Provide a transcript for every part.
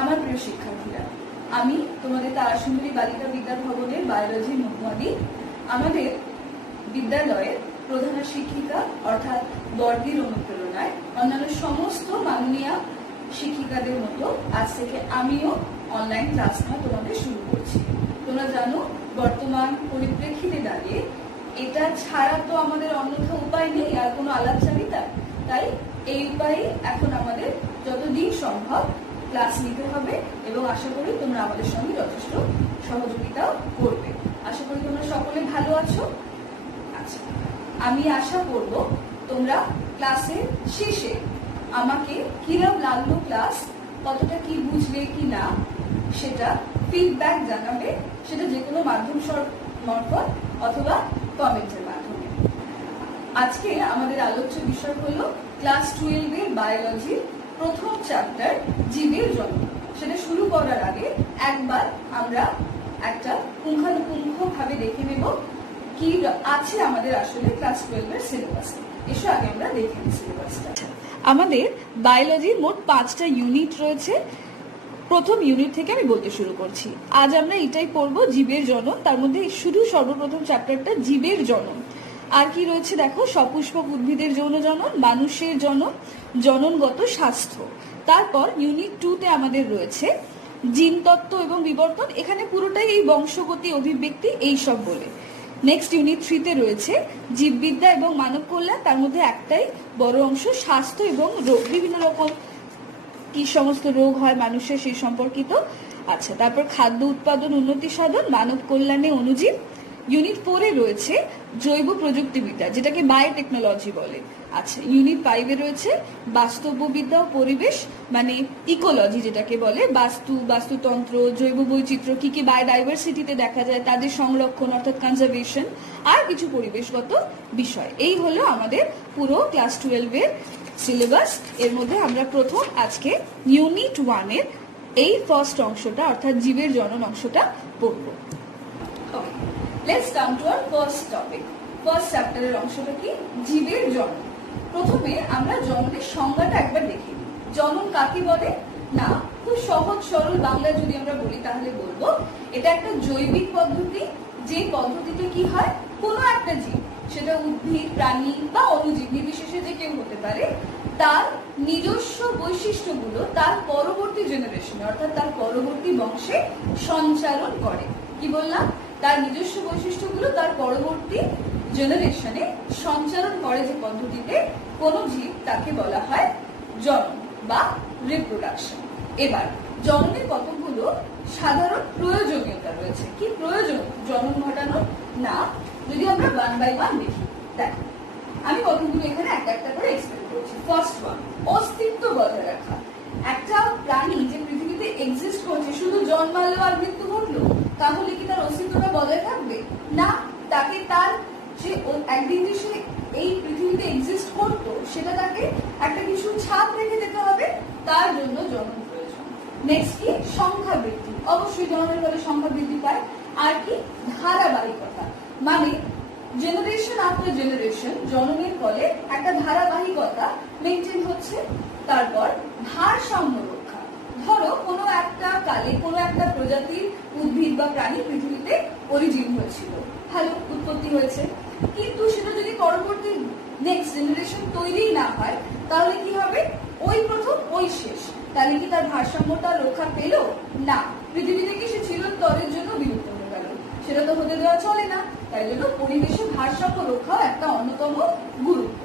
আমার প্রিয় শিক্ষার্থীরা, আমি তোমাদের তারাসুন্দরী বালিকা বিদ্যা ভবনের বায়োলজি মহুয়াদি। আমাদের বিদ্যালয়ের প্রধান শিক্ষিকা অর্থাৎ বর্দির অনুপ্রেরণায় অন্যান্য সমস্ত মাননীয় শিক্ষিকাদের মতো আজ থেকে আমিও অনলাইন ক্লাস নেওয়া তোমাদের শুরু করছি। তোমরা জানো, বর্তমান পরিপ্রেক্ষিতে দাঁড়িয়ে এটা ছাড়া তো আমাদের অন্যথা উপায় নেই, আর কোনো আলাপচারিতা। তাই এই উপায়ে এখন আমাদের যতদিন সম্ভব ক্লাস নিতে হবে এবং আশা করি তোমরা আমাদের সঙ্গে যথেষ্ট সহযোগিতাও করবে। আশা করি তোমরা সকলে ভালো আছো। আচ্ছা, আমি আশা করব তোমরা ক্লাসের শেষে আমাকে কিরম লাগলো ক্লাস, কতটা কি বুঝলে কি না সেটা ফিডব্যাক জানাবে, সেটা যে কোনো মাধ্যম মারফত অথবা কমেন্টের মাধ্যমে। আজকে আমাদের আলোচ্য বিষয় হলো ক্লাস 12 এর বায়োলজির প্রথম চ্যাপ্টার জীবের জন্ম। সেটা শুরু করার আগে একবার আমরা একটা পুঙ্খানুপুঙ্খ ভাবে দেখে নেব কি আছে আমাদের আসলে ক্লাস 12 এর সিলেবাসে। এসো আগে আমরা দেখে নিই সিলেবাসটা। আমাদের বায়োলজির মোট 5টা ইউনিট রয়েছে। প্রথম ইউনিট থেকে আমি বলতে শুরু করছি। আজ আমরা এটাই পড়বো, জীবের জনন। তার মধ্যে শুধু সর্বপ্রথম চ্যাপ্টারটা জীবের জনন। আর কি রয়েছে দেখো, সপুষ্পক উদ্ভিদের যৌন জনন, মানুষের জনন, জননগত স্বাস্থ্য। তারপর ইউনিট 2তে আমাদের রয়েছে জিনতত্ত্ব এবং বিবর্তন। এখানে পুরোটাই এই বংশগতি, অভিব্যক্তি এইসব বলে। নেক্সট ইউনিট 3তে রয়েছে জীববিদ্যা এবং মানব কল্যাণ। তার মধ্যে একটাই বড় অংশ স্বাস্থ্য এবং রোগ, বিভিন্ন রকম কি সমস্ত রোগ হয় মানুষের সেই সম্পর্কিত। আচ্ছা, তারপর খাদ্য উৎপাদন উন্নতি সাধন, মানব কল্যাণে অণুজীব। ইউনিট 4-এ রয়েছে জৈব প্রযুক্তিবিদ্যা, যেটাকে বায়োটেকনোলজি বলে। আচ্ছা, ইউনিট 5-এ রয়েছে বাস্তববিদ্যা ও পরিবেশ, মানে ইকোলজি যেটাকে বলে, বাস্তুতন্ত্র, জৈব বৈচিত্র্য, কি কি বায়োডাইভার্সিটিতে দেখা যায়, তাদের সংরক্ষণ অর্থাৎ কনজারভেশন, আর কিছু পরিবেশগত বিষয়। এই হলো আমাদের পুরো ক্লাস 12-এর সিলেবাস। এর মধ্যে আমরা প্রথম আজকে ইউনিট 1-এর এই ফার্স্ট অংশটা অর্থাৎ জীবের জনন অংশটা পড়ব। Okay, let's come to our first topic. First চ্যাপ্টারের অংশটা কি? জীবের জনন। প্রথমে আমরা জননের সংজ্ঞাটা একবার দেখে নিই। জনন কাকে বলে? না, খুব সহজ সরল বাংলা যদি আমরা বলি তাহলে বলবো এটা একটা জৈবিক পদ্ধতি, যে পদ্ধতিতে কি হয়, কোনো একটা জীব, সেটা উদ্ভিদ, প্রাণী বা অণুজীব নির্বিশেষে যে কেউ হতে পারে, তার নিজস্ব বৈশিষ্ট্যগুলো তার পরবর্তী জেনারেশনে অর্থাৎ তার পরবর্তী বংশে সঞ্চালন করে। কি বললাম? তার নিজস্ব বৈশিষ্ট্যগুলো তার পরবর্তী জেনারেশনে সঞ্চালন করে যে পদ্ধতিতে কোন জীব, তাকে বলা হয় জনন বা রিপ্রোডাকশন। এবার জননের কতগুলো সাধারণ প্রয়োজনীয়তা রয়েছে। কি প্রয়োজন জনন ঘটানোর? না, যদি আমরা 1 বাই 1 দেখি, দেখো আমি কতগুলো এখানে একটা একটা করে এক্সপ্লেন করছি। ফার্স্ট ওয়ান, অস্তিত্ব বজায় রাখা। একটা প্রাণী যে পৃথিবীতে এক্সিস্ট করছে, শুধু জন্মালো আর মৃত্যু ঘটলো, তাহলে কি তার অস্তিত্বটা বজায় থাকবে? না, তাকে তার যে একদিন যে সে এই পৃথিবীতে এক্সিস্ট করতো, সেটা তাকে একটা কিছু ছাপ রেখে যেতে হবে, তার জন্য জনন প্রয়োজন। নেক্সট কি? সংখ্যা বৃদ্ধি। অবশ্যই জননের ফলে সংখ্যা বৃদ্ধি পায়। আর কি? ধারাবাহিকতা, মানে জেনারেশন আফটার জেনারেশন জননের ফলে একটা ধারাবাহিকতা মেনটেন হচ্ছে। তারপর ভারসাম্য রক্ষা। ধরো কোনো একটা কালে কোনো একটা প্রজাতির উদ্ভিদ বা প্রাণী পৃথিবীতে অরিজিন হয়েছিল, ভালো উৎপত্তি হয়েছে, কিন্তু সেটা যদি পরবর্তী নেক্সট জেনারেশন তৈরি না হয়, তাহলে কি হবে? ওই প্রথম ওই শেষ। তাহলে কি তার ভারসাম্যটা রক্ষা পেল? না, পৃথিবী থেকে সে চিরন্তরের জন্য বিলুপ্ত হয়ে গেল। সেটা তো হতে দেওয়া চলে না। তাই জন্য পরিবেশের ভারসাম্য রক্ষা একটা অন্যতম গুরুত্ব।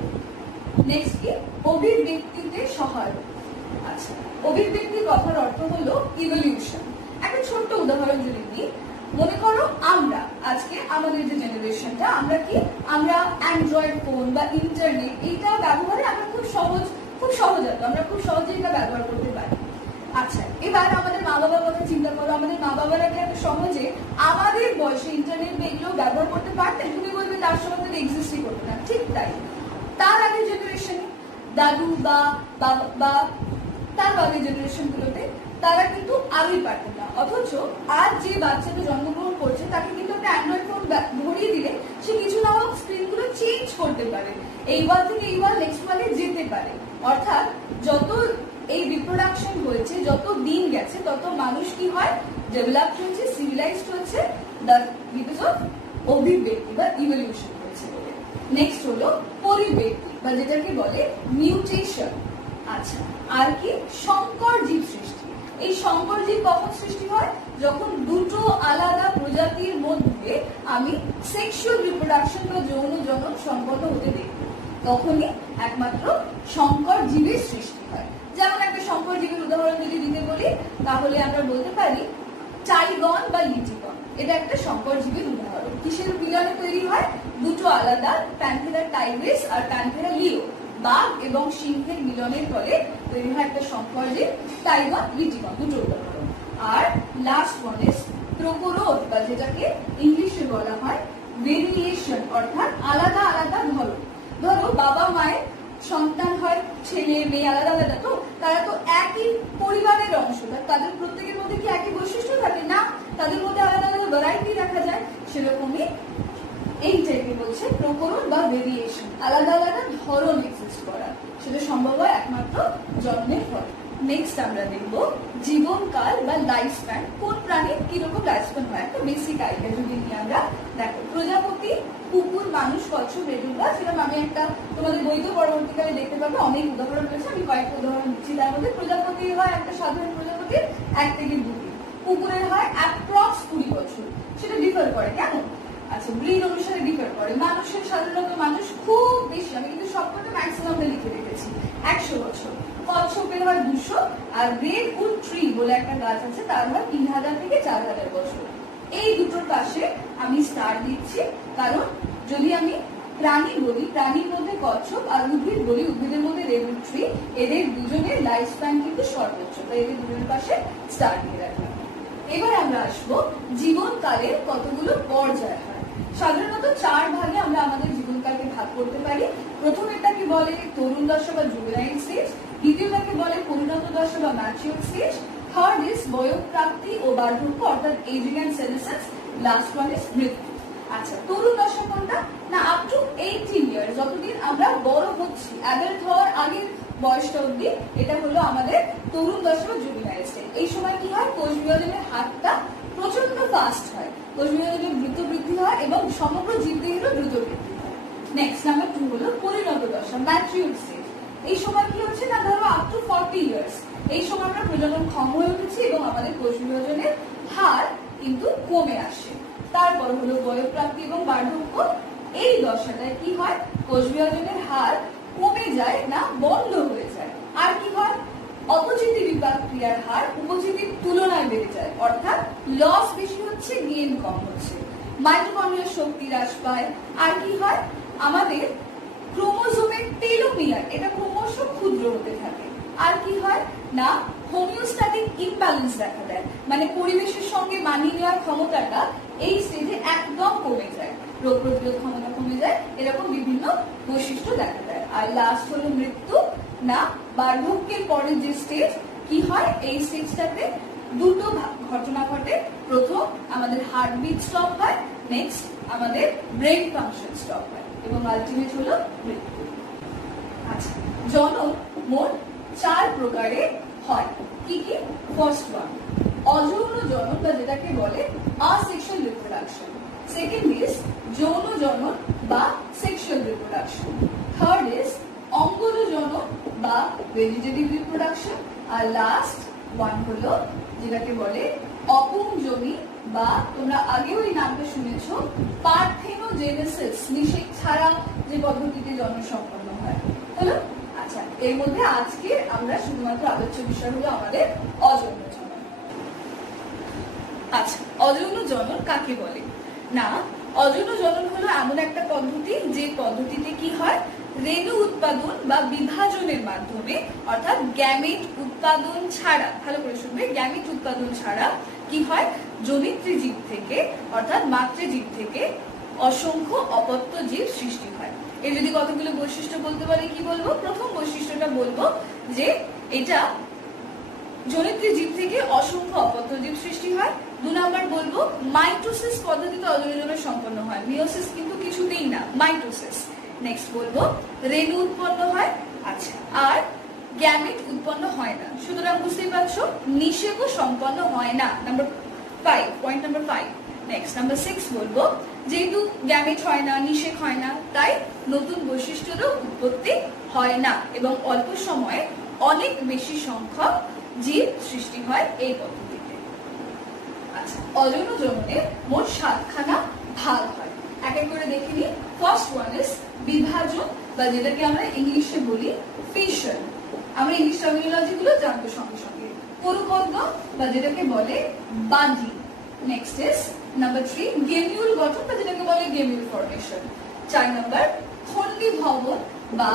নেক্সট কি? অভিব্যক্তিতে সহায়ক। আচ্ছা, অভিব্যক্তির কথার অর্থ হলো ইভলিউশন। একটা ছোট্ট উদাহরণ যদি দিই, মনে করো আমরা আজকে আমাদের যে জেনারেশনটা, আমরা কি, আমরা অ্যান্ড্রয়েড ফোন বা ইন্টারনেট এইটা ব্যবহারে আমরা খুব সহজাত, আমরা খুব সহজেই এটা ব্যবহার করতে পারি। আচ্ছা, এবার আমাদের মা বাবার কথা চিন্তা করো। আমাদের মা বাবারা কি এত সহজে আমাদের বয়সে ইন্টারনেট বা এগুলো ব্যবহার করতে পারতেন? তুমি বলবে তার সময় তো এক্সিস্টই করতো না। ঠিক তাই, তার আগের জেনারেশনে দাদু বা তার আগের জেনারেশন গুলোতে তারা কিন্তু আরোই পারতেন না। অথচ আজ যে বাচ্চাটা জন্মগ্রহণ করছে, তাকে কিন্তু একটা অ্যান্ড্রয়েড ফোন ধরিয়ে দিলে সে কিছু না হোক স্ক্রিনগুলো চেঞ্জ করতে পারে, এই ওয়াল থেকে এই ওয়াল নেক্সট ওয়ালে যেতে পারে। অর্থাৎ যত এই রিপ্রোডাকশন হয়েছে, যত দিন গেছে তত মানুষ কি হয়, ডেভেলপ হয়েছে, সিভিলাইজড হচ্ছে, বিকজ অফ অভিব্যক্তি বা ইভলিউশন হয়েছে বলে। নেক্সট হলো পরিব্যক্তি বা যেটাকে বলে মিউটেশন। আচ্ছা, আর কি সংকর জীব সৃষ্টি। এই সংকর জীব কখন সৃষ্টি হয়, যখন দুটো আলাদা প্রজাতির মধ্যে আমি সেক্সুয়াল রিপ্রোডাকশন বা যৌন জনন সম্পন্ন হতে দেখব, তখনই একমাত্র সংকর জীবের সৃষ্টি হয়। যেমন একটা সংকর জীবের উদাহরণ যদি দিতে বলি, তাহলে আমরা বলতে পারি টাইগন বা লিটিগন। এটা একটা সংকর জীবের উদাহরণ। কিসের মিলনে তৈরি হয়, দুটো আলাদা প্যান্থেরা টাইগ্রিস আর প্যান্থেরা লিও, বাঘ এবং সিংহের মিলনের ফলে তৈরি হয় একটা সংকর জীব, টাইগন লিটিগন, দুটো উদাহরণ। আর লাস্ট ওয়ান ইজ প্রকরোধ বা যেটাকে ইংলিশে বলা হয় ভেরিয়েশন, অর্থাৎ আলাদা আলাদা ধরন। ধরো বাবা মায়ের সন্তান হয়, ছেলে মেয়ে আলাদা আলাদা, তো তারা তো একই পরিবারের অংশ, তাদের প্রত্যেকের মধ্যে কি একই বৈশিষ্ট্য থাকে না, তাদের মধ্যে আলাদা আলাদা ভ্যারাইটি দেখা যায়। সেরকমই এইটাকে বলছে প্রকরণ বা ভেরিয়েশন, আলাদা আলাদা ধরন এক্সিস্ট করা। সেটা সম্ভব হয় একমাত্র জন্মের ফলে। নেক্সট আমরা দেখব জীবনকাল বা লাইফ স্প্যান, কোন প্রাণীর কিরকম লাইফ স্প্যান হয়। একটা বেসিক আইডিয়া যদি নিয়ে আমরা দেখো, প্রজাপতি, কুকুর, মানুষ, কচ্ছপ, বেডুকা, সেরকম আমি একটা তোমাদের বইতে পরবর্তীকালে দেখতে পাবে অনেক উদাহরণ রয়েছে, আমি কয়েকটা উদাহরণ দিচ্ছি। তার মধ্যে প্রজাপতির হয় একটা সাধারণ প্রজাপতির 1 থেকে 2 দিন, কুকুরের হয় অ্যাপ্রক্স 20 বছর, সেটা ডিফার করে কেমন। আচ্ছা, ব্রিড অনুসারে ডিফার করে। মানুষের সাধারণত মানুষ খুব বেশি, আমি কিন্তু সবকটা ম্যাক্সিমামটা লিখে রেখেছি, 100 বছর। কচ্ছপের হয় 200, আর রেড উড ট্রি বলে একটা গাছ আছে, তার হয় 3000 থেকে 4000 বছর। এই দুটোর পাশে আমি স্টার দিচ্ছি, কারণ যদি আমি প্রাণী বলি, প্রাণীর মধ্যে কচ্ছপ, আর উদ্ভিদ বলি, উদ্ভিদের মধ্যে রেড উড ট্রি, এদের দুজনের লাইফ স্প্যান কিন্তু সর্বোচ্চ, তাই এদের দুজনের পাশে স্টার দিয়ে রাখলাম। এবার আমরা আসবো জীবনকালের কতগুলো পর্যায় হয়। সাধারণত 4 ভাগে আমরা আমাদের জীবনকালকে ভাগ করতে পারি। প্রথমেরটাকে বলে তরুণ দশা বা জুভেনাইল স্টেজ, দ্বিতীয়টাকে বলে পরিণত দশা বা ম্যাচিউর স্টেজ, থার্ড ইজ বয়ঃপ্রাপ্তি ও বার্ধক্য অর্থাৎ aging and senescence, last one is মৃত্যু। আচ্ছা, তরুণ দশা কোনটা না, আপ টু 18 ইয়ার্স, যতদিন আমরা বড় হচ্ছি, অ্যাডাল্ট হওয়ার আগের বয়সটা অবধি, এটা হলো আমাদের তরুণ দশা বা জুভেনাইল স্টেজ। এই সময় কি হয়, কোষ বিভাজনের হারটা প্রচন্ড ফাস্ট হয়, কোষ বিভাজনের দ্রুত বৃদ্ধি হয় এবং সমগ্র জীবদেহেরও দ্রুত বৃদ্ধি হয়। নেক্সট নাম্বার 2 হলো পরিণত দশা, ম্যাচিউর স্টেজ। এই সময় কি হচ্ছে না, ধরো আপ টু 40 ইয়ার্স, এই সময় আমরা প্রজনন ক্ষম হয়ে উঠেছি এবং আমাদের কোষ বিভাজনের হার কিন্তু কমে আসে। তারপর হলো বয়ঃপ্রাপ্তি এবং বার্ধক্য। এই দশাটায় কি হয়, কোষ বিভাজনের হার কমে যায় না, বন্ধ হয়ে যায়। আর কি হয়, অপচিতি বিপাক ক্রিয়ার হার উপচিতির তুলনায় বেড়ে যায়, অর্থাৎ লস বেশি হচ্ছে, গেইন কম হচ্ছে। মাইটোকন্ড্রিয়ার শক্তি হ্রাস পায়। আর কি হয়, আমাদের ক্রোমোজোমের টেলোমিয়ার এটা ক্রমশ ক্ষুদ্র হতে থাকে। আর কি হয় না, হোমিওস্ট্যাটিক ইমব্যালেন্স দেখা দেয়, মানে পরিবেশের সঙ্গে মানিয়ে নেওয়ার ক্ষমতাটা এই স্টেজে একদম কমে যায়, রোগ প্রতিরোধ ক্ষমতা কমে যায়, এরকম বিভিন্ন বৈশিষ্ট্য দেখা দেয়। আর লাস্ট হলো মৃত্যু। না, বার্ধক্যের পরের যে স্টেজ কি হয়, এই স্টেজটাতে দুটো ঘটনা ঘটে। প্রথম, আমাদের হার্টবিট স্টপ হয়, নেক্সট আমাদের ব্রেন ফাংশন স্টপ হয়, এবং আলটিমেট হলো মৃত্যু। আচ্ছা, জনন মোট 4 প্রকারে হয়। কি কি? ফার্স্ট ওয়ান অযৌন জনন বা যেটাকে বলে asexual reproduction, সেকেন্ড ইজ যৌন জনন বা সেক্সুয়াল রিপ্রোডাকশন, থার্ড ইজ অঙ্গজ জনন বা ভেজিটেটিভ রিপ্রোডাকশন, আর লাস্ট ওয়ান হলো যেটাকে বলে অপুংজনি বা তোমরা আগেও এই নামটা শুনেছো পার্থেনোজেনেসিস, নিষেক ছাড়া যে পদ্ধতিতে জন্ম সম্পন্ন হয়। হলো? আচ্ছা, এর মধ্যে আজকে আমরা শুধুমাত্র আলোচ্য বিষয় হলো আমাদের অযৌন জনন। আচ্ছা, অযৌন জনন কাকে বলে? না, অযৌন জনন হলো এমন একটা পদ্ধতি যে পদ্ধতিতে কি হয়, রেণু উৎপাদন বা বিভাজনের মাধ্যমে, অর্থাৎ গ্যামেট উৎপাদন ছাড়া, ভালো করে শুনবে, গ্যামেট উৎপাদন ছাড়া কি হয়, জনিত্রী জীব থেকে অর্থাৎ মাতৃজীব থেকে অসংখ্য অপত্য জীব সৃষ্টি হয়। এর যদি কতগুলো বৈশিষ্ট্য বলতে পারি, কি বলবো? প্রথম বৈশিষ্ট্যটা বলবো যে এটা জনিত্রী জীব থেকে অসংখ্য অপত্য জীব সৃষ্টি হয়। 2 নাম্বার বলবো মাইটোসিস পদ্ধতিতে অযৌন জনন সম্পন্ন হয়, মিওসিস কিন্তু কিছুতেই না, মাইটোসিস। নেক্সট বলবো রেণু উৎপন্ন হয়। আচ্ছা, আর গ্যামেট উৎপন্ন হয় না। সুতরাং বুঝতেই পারছো নিষেকও সম্পন্ন হয় না। Number 5, point number 5। Next number 6 বলবো, যেহেতু গ্যামেট হয় না, নিষেক হয় না, তাই নতুন বৈশিষ্ট্যেরও উৎপত্তি হয় না এবং অল্প সময়ে অনেক বেশি সংখ্যক জীব সৃষ্টি হয় এই পদ্ধতিতে। আচ্ছা, অযৌন যৌবনে মোট 7খানা ভাগ হয়। এক এক করে দেখে নিই। ফার্স্ট ওয়ান ইজ বিভাজন, বা যেটাকে আমরা ইংলিশে বলি ফিশন। আমরা ইংলিশ টার্মিনোলজি গুলো জানবো সঙ্গে সঙ্গে। পরিবর্ধ, বা যেটাকে বলে বাঁধি। নেক্সট ইজ নাম্বার 3 গেমিউল গঠন, বা যেটাকে বলে গেমিউল ফর্মেশন। 4 নাম্বার খন্ডীভবন বা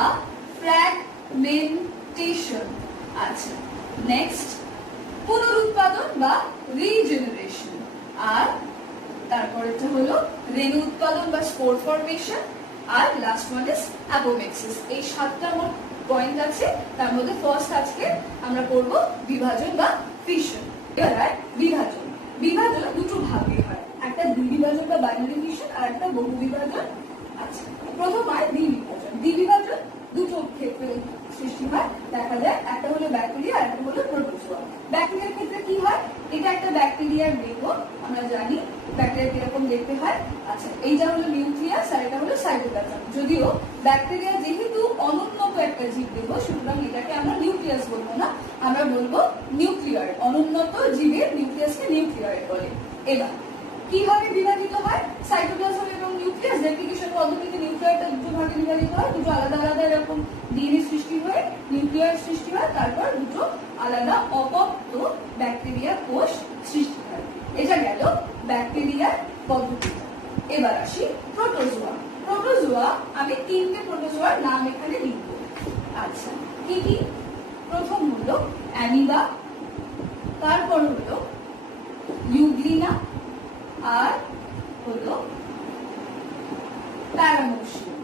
ফ্র্যাগমেন্টেশন। আচ্ছা, নেক্সট পুনরুৎপাদন বা রিজেনারেশন। আর তারপরেটা হলো রেণু উৎপাদন বা স্পোর ফর্মেশন। আর লাস্ট ওয়ান ইজ অ্যাপোমেক্সিস। এই 7টা মোট পয়েন্ট আছে, তার মধ্যে ফার্স্ট আজকে আমরা পড়বো বিভাজন বা ফিশন। এবার বিভাজন। বিভাজন দুটো ভাগে হয়, একটা দ্বিবিভাজন বা বাইনারি ফিশন আর একটা বহু বিভাজন। আচ্ছা, প্রথম হয় দ্বিবিভাজন। দ্বিবিভাজন দুটো ক্ষেত্রে সৃষ্টি হয়, দেখা যায় একটা হলো ব্যাকটেরিয়া আর একটা হলো প্রোটোজোয়া। ব্যাকটেরিয়ার ক্ষেত্রে কি হয়, এটা একটা ব্যাকটেরিয়ার দেহ, আমরা জানি ব্যাকটেরিয়া কিরকম দেখতে হয়। আচ্ছা, এইটা হলো নিউক্লিয়াস আর এটা হলো সাইটোপ্লাজম। যদিও ব্যাকটেরিয়া যেহেতু অনুন্নত একটা জীব দেহ, সুতরাং এটাকে আমরা নিউক্লিয়াস বলবো না, আমরা বলবো নিউক্লিয়ার। অনুন্নত জীবের নিউক্লিয়াসকে নিউক্লিয়ার বলে। এবার কিভাবে বিভাজিত হয়, সাইটোপ্লাজম এবং নিউক্লিয়াস রেপ্লিকেশন পদ্ধতিতে নিউক্লিয়ারটা দুটো ভাগে বিভাজিত হয়। দুটো আলাদা আলাদা এরকম ডিএনএ সৃষ্টি হয়ে নিউক্লিয়ার সৃষ্টি হয়, তারপর দুটো আলাদা অপত্য ব্যাকটেরিয়া কোষ সৃষ্টি হয়। এটা গেল ব্যাকটেরিয়ার পদ্ধতি। এবার আসি প্রোটোজোয়া। প্রোটোজোয়া, আমি 3টে প্রোটোজোয়ার নাম এখানে লিখব। আচ্ছা, কি কি? প্রথম হলো অ্যামিবা, তারপর হলো ইউগ্লিনা, আর হলো প্যারামোশিয়াম।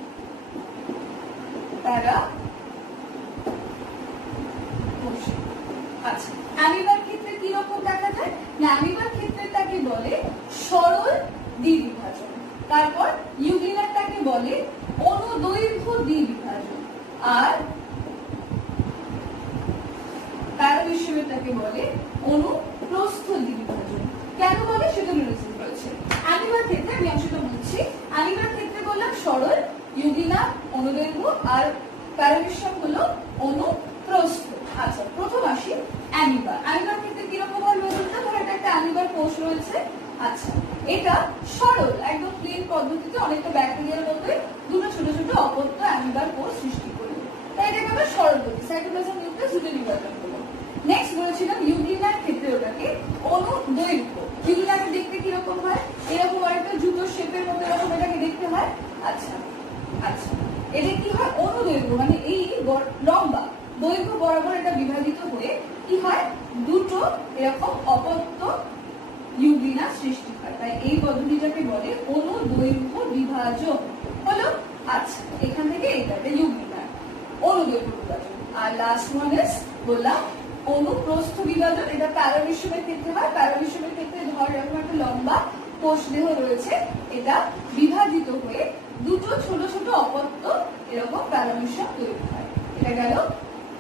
আচ্ছা, অ্যামিবার ক্ষেত্রে কি রকম দেখা যায় না, অ্যামিবার ক্ষেত্রে তাকে বলে সরল দ্বিবিভাজন। তারপর ইউগ্লিনাটাকে বলে অনুদৈর্ঘ্য দ্বিবিভাজন, আর প্যারামোশিয়ামটাকে বলে অনুপ্রস্থ দ্বিবিভাজন। কেন বলে সেটা রিজন রয়েছে। অ্যামিবার ক্ষেত্রে আমি অংশটা বুঝছি। অ্যামিবার ক্ষেত্রে বললাম সরল, ইউগ্লিনা অনুদৈর্ঘ্য, আর প্যারামোশিয়াম হলো অনুপ্রস্থ। আচ্ছা, প্রথম আসি অ্যামিবা। অ্যামিবার ক্ষেত্রে কিরকম হয় বলতে, ধরো এটা একটা অ্যামিবার কোষ রয়েছে। আচ্ছা, এটা সরল একদম প্লেন পদ্ধতিতে অনেকটা ব্যাকটেরিয়ার মতোই দুটো ছোট ছোট অপত্য অ্যামিবার কোষ সৃষ্টি করবে, তাই এটাকে আমরা সরল বলি। সাইটোপ্লাজম নিউক্লিয়াস দুটো বিভাজন হলো। নেক্সট বলেছিলাম ইউগ্লিনার ক্ষেত্রে ওটাকে অনুদৈর্ঘ্য। ইউগ্লিনাটা দেখতে কিরকম হয়, এরকম একটা জুতো শেপের মতো এরকম এটাকে দেখতে হয়। আচ্ছা আচ্ছা, এটা কি হয়, অনুদৈর্ঘ্য মানে এই লম্বা দৈর্ঘ্য বরাবর এটা বিভাজিত হয়ে কি হয়, দুটো এরকম অপত্য ইউগ্লিনা সৃষ্টি হয়, তাই এই পদ্ধতিটাকে বলে অনুদৈর্ঘ্য বিভাজন হলো। আচ্ছা, এখান থেকে এটাকে ইউগ্লিনা অনুদৈর্ঘ্য বিভাজন। আর লাস্ট ওয়ান ইজ বললাম অনুপ্রস্থ বিভাজন। এটা প্যারামিশিয়ামের ক্ষেত্রে হয়। প্যারামিশিয়ামের ক্ষেত্রে ধর এরকম একটা লম্বা কোষ দেহ রয়েছে, এটা বিভাজিত হয়ে দুটো ছোট ছোট অপত্য এরকম প্যারামিশিয়াম তৈরি হয়। এটা গেল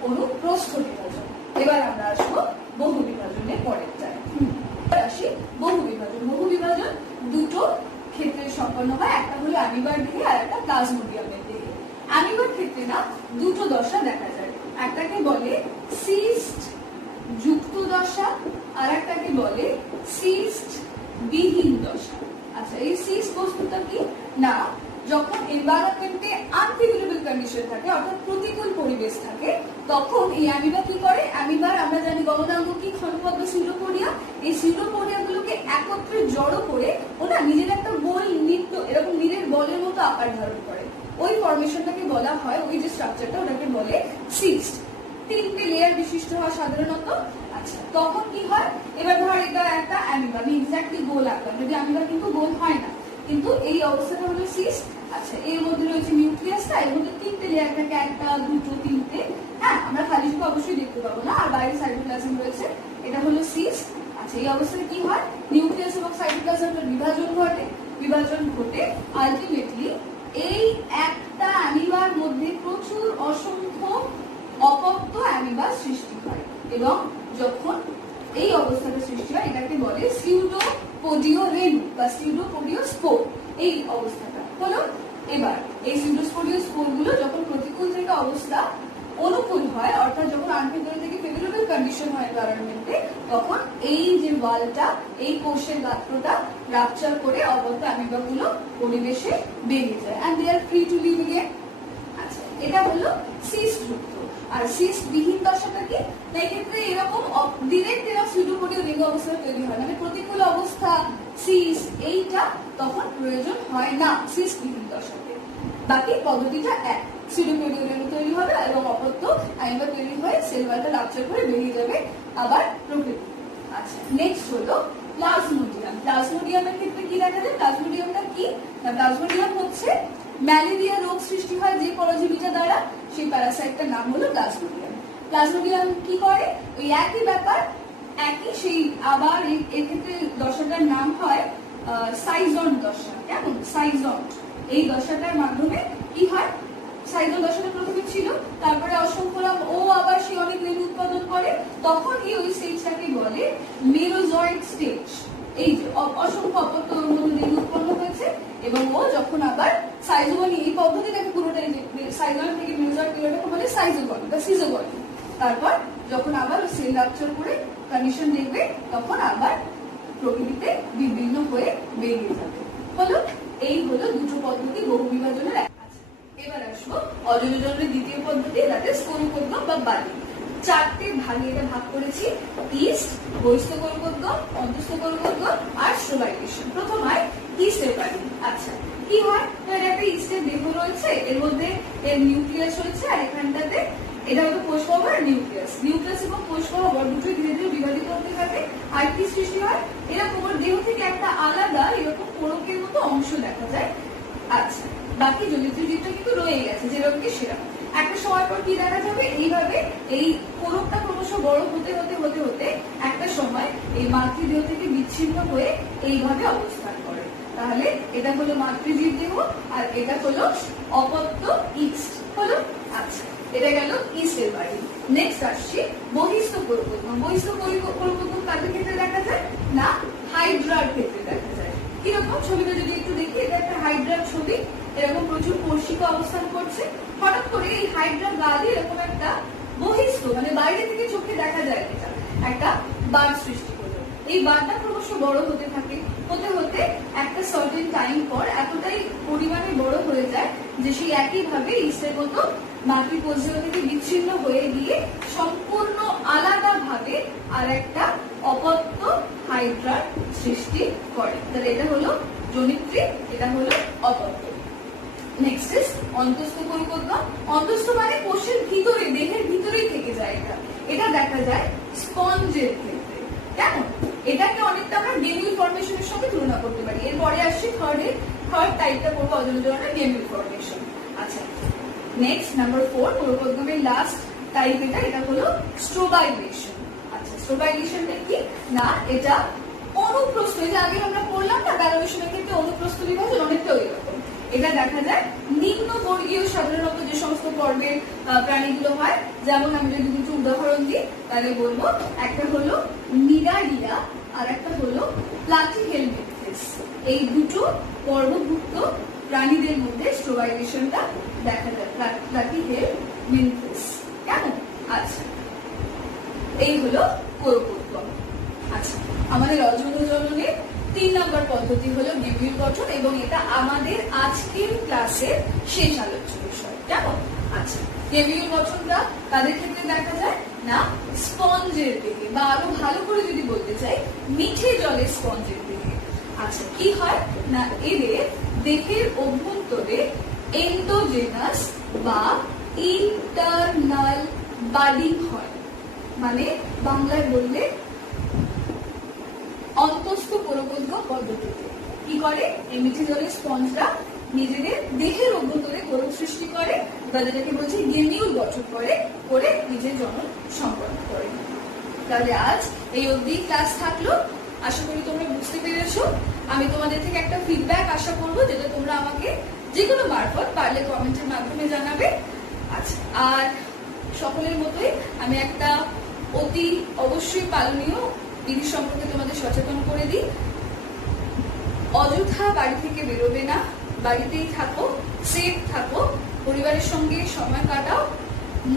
অনুপ্রস্থ বিভাজন। এবার আমরা আসবো বহু বিভাজনের পরেরটায়। আসি বহু বিভাজন। বহু বিভাজন দুটো ক্ষেত্রে সম্পন্ন হয়, একটা হলো অ্যামিবার দেহে আর একটা প্লাজমোডিয়ামের দেহে। অ্যামিবার ক্ষেত্রে না দুটো দশা দেখা যায়, একটাকে বলে সিস্ট যুক্ত দশা আর একটাকে বলে সিস্ট বিহীন দশা। আচ্ছা, এই সিস্ট বস্তুটা কি না, যখন এনভায়রনমেন্টে আনফেভারেবল কন্ডিশন থাকে অর্থাৎ প্রতিকূল পরিবেশ থাকে, তখন এই অ্যামিবা কি করে, অ্যামিবার আমরা জানি গলনাঙ্গ কি ক্ষণপদ্ম সিউরোপোডিয়া, এই সিউরোপোডিয়া গুলোকে একত্রে জড়ো করে ওরা নিজের একটা গোল নৃত্য এরকম নীরের বলের মতো আকার ধারণ করে। ওই ফরমেশনটাকে বলা হয়, ওই যে স্ট্রাকচারটা ওটাকে বলে সিস্ট। 3টে লেয়ার বিশিষ্ট হয় সাধারণত। আচ্ছা, তখন কি হয়, এবার ধর এটা একটা অ্যামিবা, আমি এক্স্যাক্টলি গোল আঁকলাম, যদি অ্যামিবা কিন্তু গোল হয় না, কিন্তু এই অবস্থাটা হলো সিস্ট। আচ্ছা, এর মধ্যে রয়েছে নিউক্লিয়াসটা, এর মধ্যে 3টে লেয়ার থাকে, একটা দুটো তিনটে। হ্যাঁ, আমরা খালি শুধু অবশ্যই দেখতে পাবো না, আর বাইরে সাইটোপ্লাজম রয়েছে, এটা হলো সিস্ট। আচ্ছা, এই অবস্থায় কি হয়, নিউক্লিয়াস এবং সাইটোপ্লাজমের বিভাজন ঘটে। বিভাজন ঘটে আলটিমেটলি এই একটা অ্যামিবার মধ্যে প্রচুর অসংখ্য অপত্য অ্যামিবা সৃষ্টি হয় এবং যখন এই অবস্থাটা সৃষ্টি হয় এটাকে বলে সিউডোপোডিও রেণু বা সিউডোপোডিও স্পোর। এই অবস্থাটা হলো। এবার এই সিউডোস্পোডিও স্পোর গুলো যখন প্রতিকূল থেকে অবস্থা অনুকূল হয়, অর্থাৎ যখন আনফেভারেবল থেকে ফেভারেবল কন্ডিশন হয় এনভায়রনমেন্টে, তখন এই যে ওয়ালটা, এই কোষের গাত্রটা রাপচার করে অপত্য অ্যামিবা গুলো পরিবেশে বেরিয়ে যায় and they are free to live again. আচ্ছা, এটা হলো সিস্ট যুক্ত। আর সিস্ট বিহীন দশাটা কি? এই ক্ষেত্রে এরকম ডিরেক্ট এরা সিউডোপোডিও লিঙ্গ অবস্থা তৈরি হয়, মানে প্রতিকূল অবস্থা সিস্ট এইটা তখন প্রয়োজন হয় না সিস্ট বিহীন দশাতে। বাকি পদ্ধতিটা এক, সিউডোপোডিও রেণু তৈরি হবে এবং অপত্য অ্যামিবা তৈরি হয়ে সেল ওয়ালটা রাপচার করে বেরিয়ে যাবে আবার প্রকৃতি। আচ্ছা, নেক্সট হলো প্লাজমোডিয়াম। প্লাজমোডিয়ামের ক্ষেত্রে কি দেখা যায়? প্লাজমোডিয়ামটা কি না, প্লাজমোডিয়াম হচ্ছে ম্যালেরিয়া রোগ সৃষ্টি হয় যে পরজীবীটা দ্বারা, সেই প্যারাসাইটটার নাম হলো প্লাজমোডিয়াম। প্লাজমোডিয়াম কি করে? ওই একই ব্যাপার, একই সেই আবার এর ক্ষেত্রে দশাটার নাম হয় সাইজন্ট দশা। কেমন? সাইজন্ট। এই দশাটার মাধ্যমে কি হয়? সাইজন্ট দশাটা প্রথমে ছিল, তারপরে অসংখ্যরাম ও আবার সে অনেক রেণু উৎপাদন করে, তখনই ওই স্টেজটাকে বলে মেরোজয়েড স্টেজ। এই যে অসংখ্য অপত্য রেণু উৎপন্ন হয়েছে এবং ও যখন আবার সাইজোগনি, এই পদ্ধতিটাকে পুরোটাই সাইজয়েড থেকে মেরোজয়েড পিরিয়ডটাকে বলে সাইজোগনি বা সিজোগনি। তারপর যখন আবার সেল রাপচার করে কন্ডিশন দেখবে, তখন আবার প্রকৃতিতে বিভিন্ন হয়ে বেরিয়ে যাবে। হলো, এই হলো দুটো পদ্ধতি বহু বিভাজনের। এবার আসবো অজনজনের দ্বিতীয় পদ্ধতি, যাতে স্কোরোপোদ্গম বা বালি। চারটে ভাগে এটা ভাগ করেছি: ইস্ট, বহিস্থ কোরোপোদ্গম, অন্তঃস্থ কোরোপোদ্গম আর স্ট্রোবাইলেশন। প্রথম হয় ইস্টের বালি। আচ্ছা, কি হয়? এটা একটা ইস্টের দেহ রয়েছে, এর মধ্যে এর নিউক্লিয়াস রয়েছে, আর এখানটাতে এটা হলো কোষ গহ্বর আর নিউক্লিয়াস। নিউক্লিয়াস এবং কোষ গহ্বর দুটোই ধীরে ধীরে বিভাজিত হতে থাকে। আর কি সৃষ্টি হয়? এরকম ওর দেহ থেকে একটা আলাদা এরকম কোরকের মতো অংশ দেখা যায়। আচ্ছা, বাকি জ্যোতির্য জীবটা কিন্তু রয়ে গেছে যেরকম কি সেরকম। একটা সময় পর কি দেখা যাবে? এইভাবে এই কোরকটা ক্রমশ বড় হতে হতে হতে হতে একটা সময় এই মাতৃদেহ থেকে বিচ্ছিন্ন হয়ে এইভাবে অবস্থান করে। তাহলে এটা হলো মাতৃজীব দেহ আর এটা হলো অপত্য ইস্ট। হলো। আচ্ছা, এটা গেল ইস্টের বাড়ি। নেক্সট আসছি বহিস্থ কোরোপোদ্গম। বহিস্থ কোরোপোদ্গম কাদের ক্ষেত্রে দেখা যায়? না, হাইড্রার ক্ষেত্রে দেখা যায়। কিরকম? ছবিটা যদি একটু দেখি, এটা একটা হাইড্রার ছবি। এরকম প্রচুর কোষিকা অবস্থান করছে। হঠাৎ করে এই হাইড্রা গা দিয়ে এরকম একটা বহিস্থ, মানে বাইরে থেকে চোখে দেখা যায় এটা একটা বার সৃষ্টি করলো। এই বারটা ক্রমশ বড় হতে থাকে, হতে হতে একটা সার্টেন টাইম পর এতটাই পরিমাণে বড় হয়ে যায় যে সেই একইভাবে ইস্টের মতো মাতৃকোষ থেকে বিচ্ছিন্ন হয়ে গিয়ে সম্পূর্ণ আলাদা ভাবে আর একটা অপত্য হাইড্রার সৃষ্টি করে। তাহলে এটা হলো জনিত্রী, এটা হলো অপত্য। Next is অন্তঃস্থ কোরোপোদ্গম। অন্তঃস্থ মানে কোষের ভিতরে, দেহের ভিতরেই থেকে যায়। এটা দেখা যায় স্পঞ্জের ক্ষেত্রে। কেমন? এটাকে অনেকটা আমরা গেমিউল ফর্মেশনের সঙ্গে তুলনা করতে পারি। এরপরে আসছে থার্ড টাইপটা করবো অজনজনের গেমিউল ফর্মেশন। আচ্ছা, নেক্সট নাম্বার 4 কোরোপোদ্গমের লাস্ট টাইপ এটা হলো স্ট্রোবাইলেশন। আচ্ছা, স্ট্রোবাইলেশনটা কি না, এটা অনুপ্রস্থ, যে আগে আমরা পড়লাম না প্যারামেশনের ক্ষেত্রে অনুপ্রস্থ বিভাজন, অনেকটা ওই রকম। এটা দেখা যায় নিম্ন বর্গীয় সাধারণত যে সমস্ত পর্বের প্রাণীগুলো হয়, যেমন আমি যদি দুটো উদাহরণ দিই তাহলে বলবো, একটা হলো নিডারিয়া আর একটা হলো প্লাটিহেলমিনথেস। এই দুটো পর্বভুক্ত প্রাণীদের মধ্যে স্ট্রোবাইলেশনটা দেখা যায়, প্লাটিহেলমিনথেস। কেমন? আচ্ছা, এই হলো কোরোপোদ্গম। আচ্ছা, আমাদের অজনজনের 3 নম্বর পদ্ধতি হলো গেমিউল গঠন এবং এটা আমাদের আজকের ক্লাসের শেষ আলোচ্য বিষয়। কেমন? আচ্ছা, গেমিউল গঠনটা তাদের ক্ষেত্রে দেখা যায় না স্পঞ্জের দিকে, বা আরো ভালো করে যদি বলতে চাই মিঠে জলের স্পঞ্জের দিকে। আচ্ছা, কি হয় না, এদের দেহের অভ্যন্তরে এন্ডোজেনাস বা ইন্টারনাল বাডিং হয়, মানে বাংলায় বললে অন্তঃস্থ কোরোপোদ্গম পদ্ধতিতে কি করে? এই মিঠে জলের স্পঞ্জরা নিজেদের দেহের অভ্যন্তরে কোরক সৃষ্টি করে বা যেটাকে বলছে গেমিউল গঠন করে নিজের জনন সম্পন্ন করে। তাহলে আজ এই অবধি ক্লাস থাকলো। আশা করি তোমরা বুঝতে পেরেছো। আমি তোমাদের থেকে একটা ফিডব্যাক আশা করবো, যেটা তোমরা আমাকে যে কোনো মারফত পারলে কমেন্টের মাধ্যমে জানাবে। আচ্ছা, আর সকলের মতোই আমি একটা অতি অবশ্যই পালনীয় বিধি সম্পর্কে তোমাদের সচেতন করে দিই। অযথা বাড়ি থেকে বেরোবে না, বাড়িতেই থাকো, সেফ থাকো, পরিবারের সঙ্গে সময় কাটাও,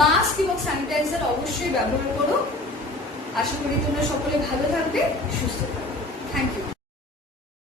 মাস্ক এবং স্যানিটাইজার অবশ্যই ব্যবহার করো। আশা করি তোমরা সকলে ভালো থাকবে, সুস্থ থাকবে। Thank you.